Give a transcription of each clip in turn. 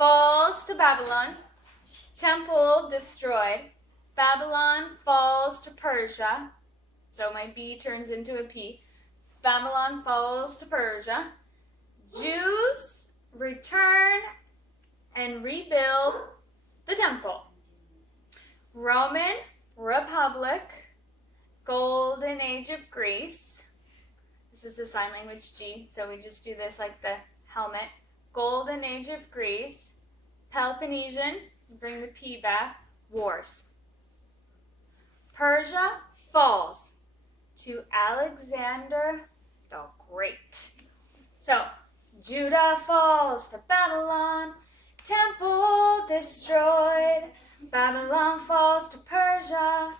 falls to Babylon. Temple destroyed. Babylon falls to Persia. So my B turns into a P. Babylon falls to Persia. Jews return and rebuild the temple. Roman Republic, Golden Age of Greece. This is a sign language G, so we just do this like the helmet. Golden Age of Greece. Peloponnesian, bring the P back, wars. Persia falls to Alexander the Great. So, Judah falls to Babylon, temple destroyed. Babylon falls to Persia,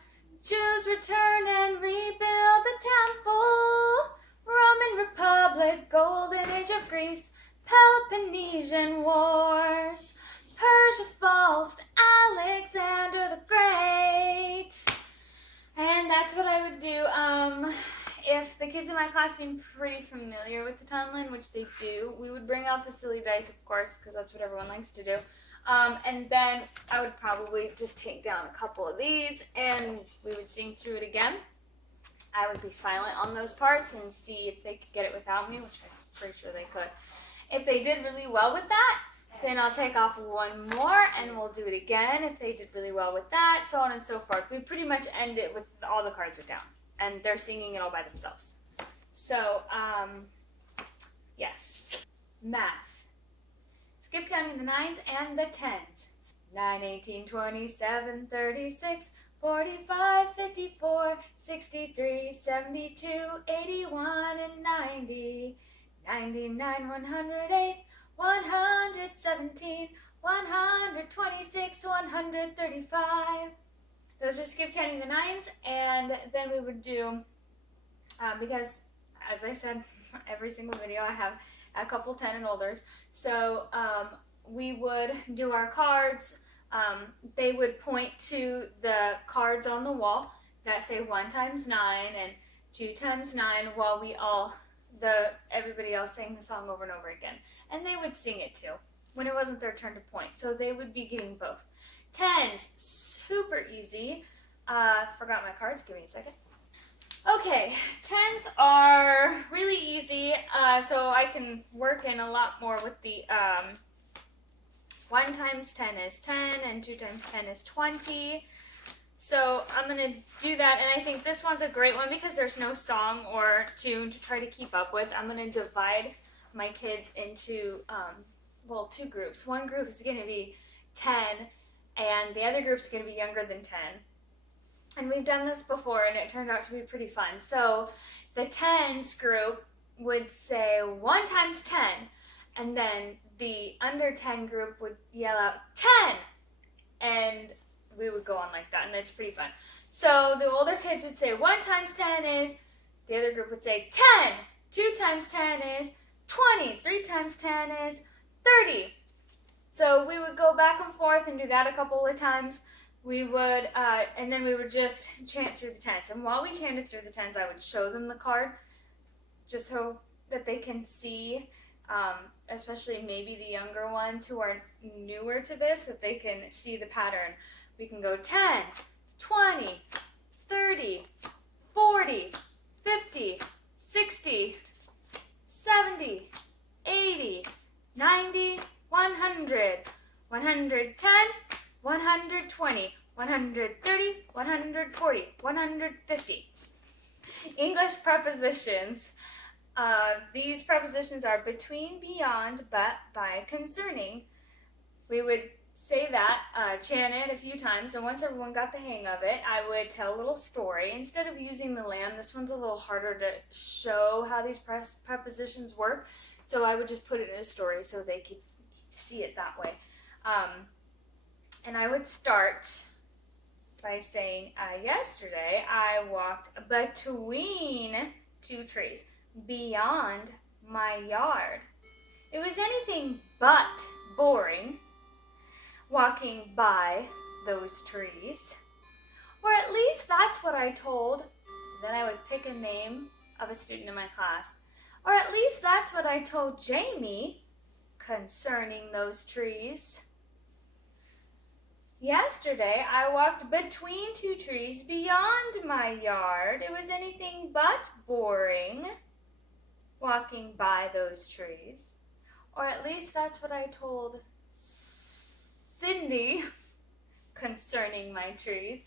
Jews return and rebuild the temple. Roman Republic, Golden Age of Greece, Peloponnesian Wars. Persia falls to Alexander the Great. And that's what I would do. If the kids in my class seem pretty familiar with the timeline, which they do, we would bring out the silly dice, of course, because that's what everyone likes to do. And then I would probably just take down a couple of these and we would sing through it again. I would be silent on those parts and see if they could get it without me, which I'm pretty sure they could. If they did really well with that, then I'll take off one more and we'll do it again if they did really well with that, so on and so forth. We pretty much end it with all the cards are down and they're singing it all by themselves. So, yes. Math. Skip counting the 9s and the 10s. 9, 18, 27, 36, 45, 54, 63, 72, 81, and 90. 99, 108, 117, 126, 135. Those are skip counting the 9s, and then we would do, because as I said, every single video I have a couple 10 and olders, so we would do our cards. They would point to the cards on the wall that say 1 times 9 and 2 times 9 while everybody else sang the song over and over again. And they would sing it too when it wasn't their turn to point. So they would be getting both. 10s, super easy. Forgot my cards, give me a second. Okay, 10s are really easy, so I can work in a lot more with the 1 times 10 is 10 and 2 times 10 is 20. So I'm going to do that, and I think this one's a great one because there's no song or tune to try to keep up with. I'm going to divide my kids into, 2 groups. One group is going to be 10, and the other group is going to be younger than 10. And we've done this before, and it turned out to be pretty fun. So the 10s group would say 1 times 10, and then the under 10 group would yell out 10, and we would go on like that, and it's pretty fun. So the older kids would say 1 times 10 is, the other group would say 10, 2 times 10 is 20, 3 times 10 is 30. So we would go back and forth and do that a couple of times. We would, and then we would just chant through the 10s. And while we chanted through the 10s, I would show them the card, just so that they can see, especially maybe the younger ones who are newer to this, that they can see the pattern. We can go 10, 20, 30, 40, 50, 60, 70, 80, 90, 100, 110, 120, 130, 140, 150. English prepositions. These prepositions are between, beyond, but, by, concerning. We would say that, chant it a few times, and once everyone got the hang of it, I would tell a little story. Instead of using the lamb, this one's a little harder to show how these prepositions work, so I would just put it in a story so they could see it that way. And I would start by saying, yesterday I walked between 2 trees, beyond my yard. It was anything but boring walking by those trees. Or at least that's what I told. Then I would pick a name of a student in my class. Or at least that's what I told Jamie, concerning those trees. Yesterday, I walked between two trees beyond my yard. It was anything but boring walking by those trees. Or at least that's what I told Cindy concerning my trees.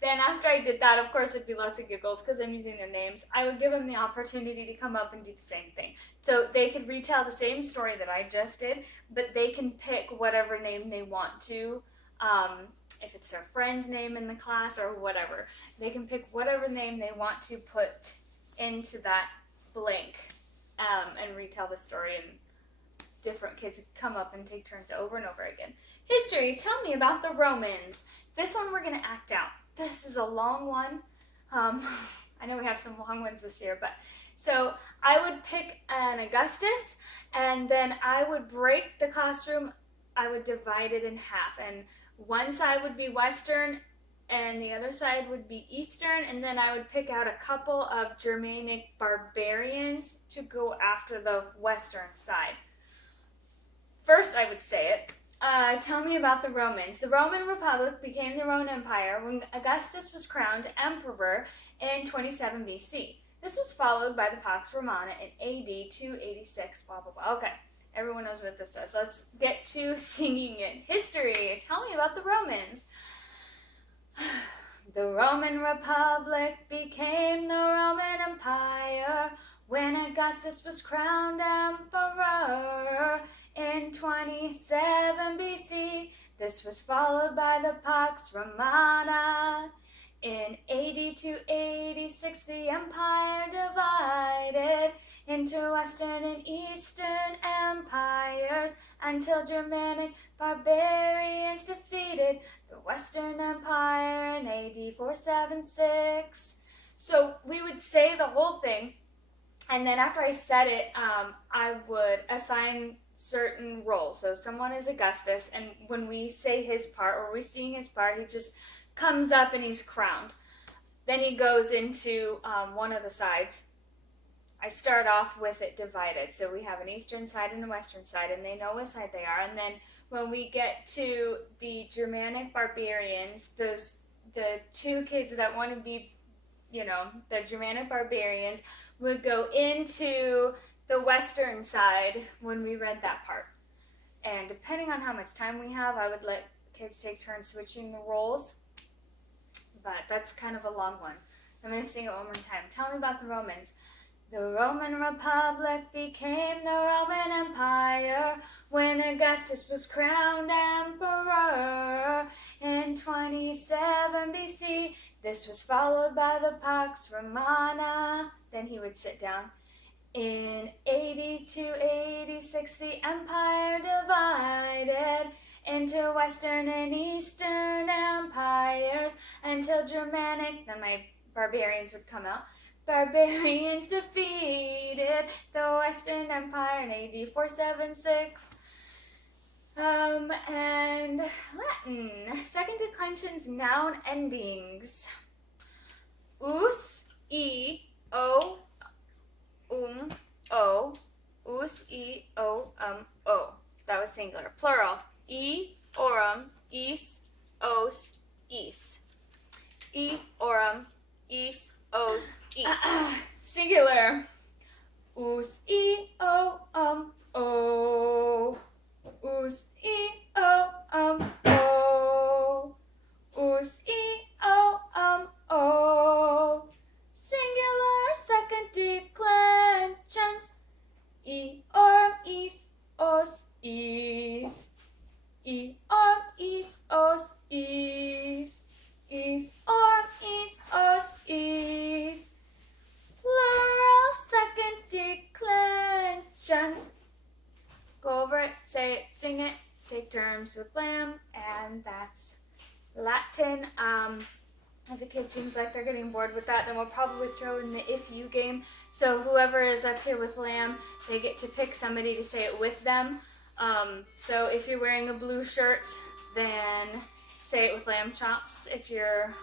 Then after I did that, of course, it'd be lots of giggles because I'm using their names. I would give them the opportunity to come up and do the same thing. So they could retell the same story that I just did, but they can pick whatever name they want to. If it's their friend's name in the class or whatever, they can pick whatever name they want to put into that blank and retell the story, and different kids come up and take turns over and over again. History, tell me about the Romans. This one we're going to act out. This is a long one. I know we have some long ones this year, but so I would pick an Augustus, and then I would break the classroom. I would divide it in half, and one side would be Western and the other side would be Eastern, and then I would pick out a couple of Germanic barbarians to go after the Western side. First, I would say it. Tell me about the Romans. The Roman Republic became the Roman Empire when Augustus was crowned emperor in 27 BC. This was followed by the Pax Romana in AD 286, blah, blah, blah. Okay. Everyone knows what this is. Let's get to singing it. History. Tell me about the Romans. The Roman Republic became the Roman Empire when Augustus was crowned emperor in 27 BC. This was followed by the Pax Romana. In 80 to 86, the empire divided into Western and Eastern empires until Germanic barbarians defeated the Western Empire in AD 476. So we would say the whole thing, and then after I said it, I would assign certain roles. So someone is Augustus, and when we say his part, or we sing his part, he just comes up and he's crowned. Then he goes into one of the sides. I start off with it divided. So we have an eastern side and a western side, and they know what side they are. And then when we get to the Germanic barbarians, the two kids that want to be, the Germanic barbarians would go into the western side when we read that part. And depending on how much time we have, I would let kids take turns switching the roles. But that's kind of a long one. I'm going to sing it one more time. Tell me about the Romans. The Roman Republic became the Roman Empire when Augustus was crowned emperor in 27 BC. This was followed by the Pax Romana. Then he would sit down. In 80 to 86, the empire divided into Western and Eastern empires until Germanic, then my barbarians would come out. Barbarians defeated the Western Empire in AD 476. And Latin, second declension's noun endings. Us, e, o, o, us, e, o, o. That was singular. Plural. E, orum, is, os, is. E, orum, is, os, is. Singular. Us, e, o, o. Us, e, o, o. Us, e, o, o. Singular second declensions. E, orum, is, os, is. E, orum, is, os, is. Is, orum, is, os, is. Plural second declensions. Go over it, say it, sing it, take turns with Lamb, and that's Latin. If a kid seems like they're getting bored with that, then we'll probably throw in the if you game. So whoever is up here with Lamb, they get to pick somebody to say it with them. So if you're wearing a blue shirt, then say it with lamb chops. If your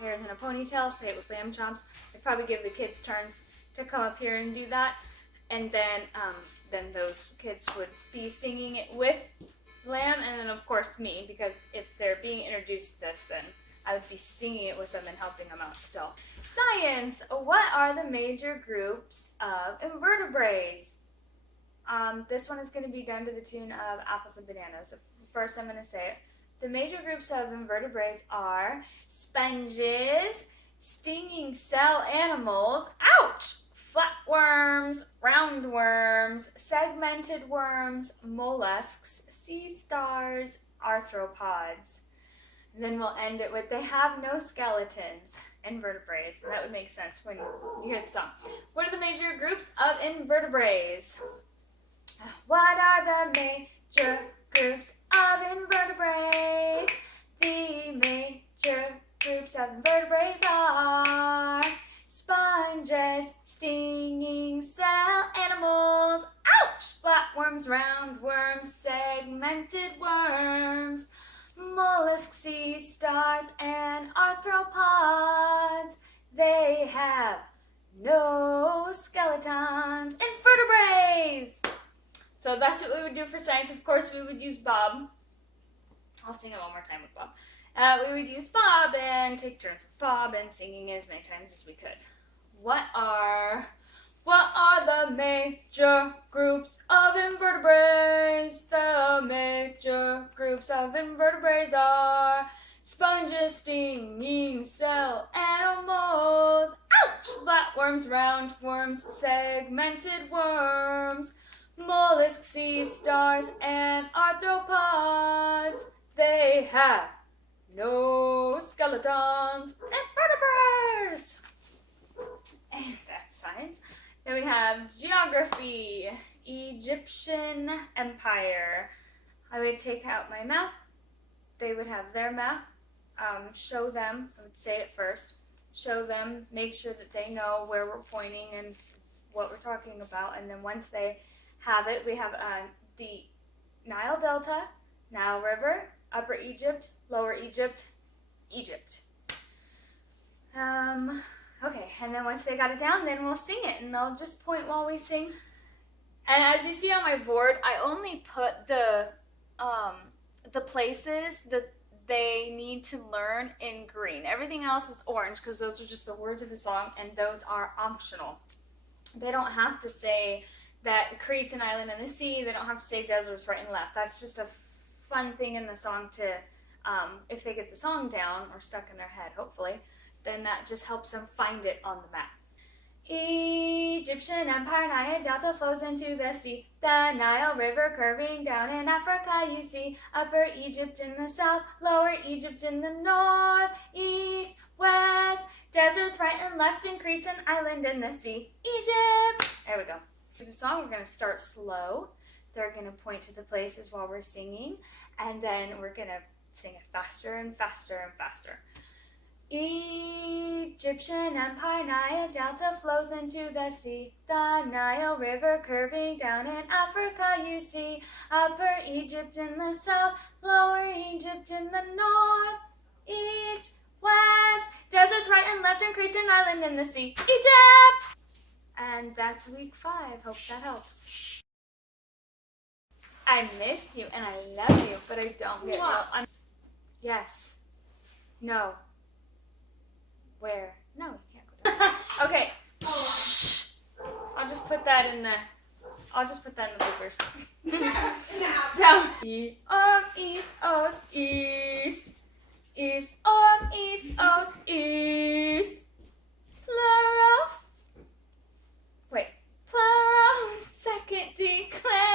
hair's in a ponytail, say it with lamb chops. They probably give the kids turns to come up here and do that. And then then those kids would be singing it with Lamb, and then of course me, because if they're being introduced to this, then I would be singing it with them and helping them out still. Science, what are the major groups of invertebrates? This one is going to be done to the tune of apples and bananas. So first I'm going to say it. The major groups of invertebrates are sponges, stinging cell animals, ouch, flatworms, roundworms, segmented worms, mollusks, sea stars, arthropods. And then we'll end it with they have no skeletons, invertebrates. And that would make sense when you hear the song. What are the major groups of invertebrates? What are the major groups of invertebrates? The major groups of invertebrates are sponges, stinging cell animals, ouch, flatworms, roundworms, segmented worms, mollusks, sea stars, and arthropods. They have no skeletons. Invertebrates! So that's what we would do for science. Of course, we would use Bob. I'll sing it one more time with Bob. We would use Bob and take turns with Bob and singing as many times as we could. What are the major groups of invertebrates? The major groups of invertebrates are sponges, stinging cell animals, ouch, flatworms, roundworms, segmented worms, mollusks, sea stars, and arthropods. They have no skeletons. Invertebrates! And that's science. Then we have geography, Egyptian Empire. I would take out my map. They would have their map. Show them, I would say it first, show them, make sure that they know where we're pointing and what we're talking about. And then once they have it, we have the Nile Delta, Nile River, Upper Egypt, Lower Egypt, Egypt. Okay, and then once they got it down, then we'll sing it, and I'll just point while we sing. And as you see on my board, I only put the places that they need to learn in green. Everything else is orange because those are just the words of the song, and those are optional. They don't have to say that Crete's an island in the sea. They don't have to say deserts right and left. That's just a fun thing in the song to, if they get the song down or stuck in their head, hopefully, then that just helps them find it on the map. Egyptian Empire, Nile Delta flows into the sea. The Nile River curving down in Africa, you see. Upper Egypt in the south, Lower Egypt in the north, east, west. Deserts right and left, and Crete's an island in the sea. Egypt! There we go. For the song, we're going to start slow. They're going to point to the places while we're singing, and then we're going to sing it faster and faster and faster. Egyptian Empire, Nile Delta flows into the sea. The Nile River curving down in Africa, you see. Upper Egypt in the south, Lower Egypt in the north, east, west. Deserts right and left, and Crete's an island in the sea. Egypt! And that's week 5. Hope that helps. I missed you and I love you, but I don't get you. Yes. No. Where? No, you can't go down. Okay. I'll just put that in the bloopers. So, east, east, east, east, east, plural. Wait, plural, second declension.